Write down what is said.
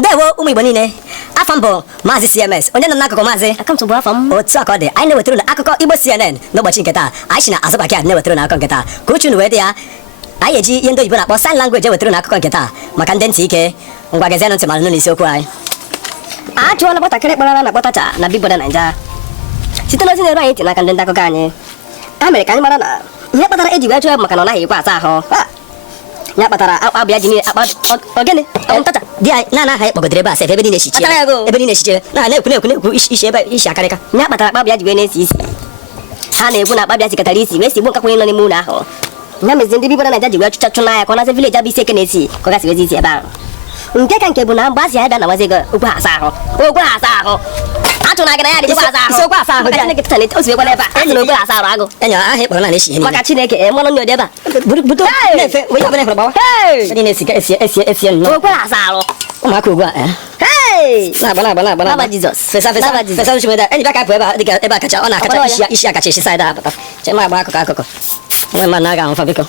ndewo ụmụ Igbo niile afọ m bụ Maazị CMS onye nọ n'akụkụ Maazị Akaụntụ bụ afọ m. otu a ka ọ dị anyị na-ewetara unu akụkọ Igbo CNN n'ụbọchị nke taa anyị si na azụ baki na-ewetara unu akụkọ nke taa ka uche unu wee dị ya anyị eji ihe ndị oyibo na-akpọ sign language ewetara unu akụkọ nke taa maka ndị ntị ike ngwa gezienụ ntị mara nụ n'isiokwu anyị. A chụọla nwatakịrị kpọrọ na kpọtacha na Big Brother Naija site n'ozi na-eru anyị ntị n'aka ndị akụkọ anyị. A mere ka anyị mara na ihe kpatara eji wee chụọ ya bụ maka na ọ naghị ekwe asa ahụ. Ya kpatara akpa ya ji niile akpa ogene ntacha di anyị na anaghị kpọgodere ebe a sef ebe niile echiche Atara ya go. ebe niile echiche na-ekwu isi ebe isi akarịka. ya kpatara akpa ya ji wee na-esi isi. Ha na-ekwu na akpa ya sikọtara isi wee sigbuo nkakwanye nọ n'ime ụlọ ahụ. Ya mezi ndị Big Brother Naija ji wee chụchachụ n'anya ka ọ nazi vileji abụ isi eke na-esi ka ọ gasị wezi isi ebe ahụ. Nke ka nke bụ na mgbe a si ya bịa na wazi ego okwu ha asa ahụ atụ na agara ya dị asa ahụ isiokwu asa ahụ maka Chineke tụtara o si ebe a asị na okwu asa ahụ agụ enyo aha ịkpọrọ na-eshi ihe niile maka Chineke mmanụ nyo dị ebe a buto na-efe wee ọbụla ịhụrụ gbawa ndị na-esi nnọọ okwu asa ahụ ụmụaka ugbu a na-agba Naba Jizọs. Naba Jizọs. fesa nchimeda enyi bịa ka apụ ebe a kacha ọ na-akacha isi akacha esi saịda apụta chema agba akụkụ nwe mmadụ na-aga ahụfa biko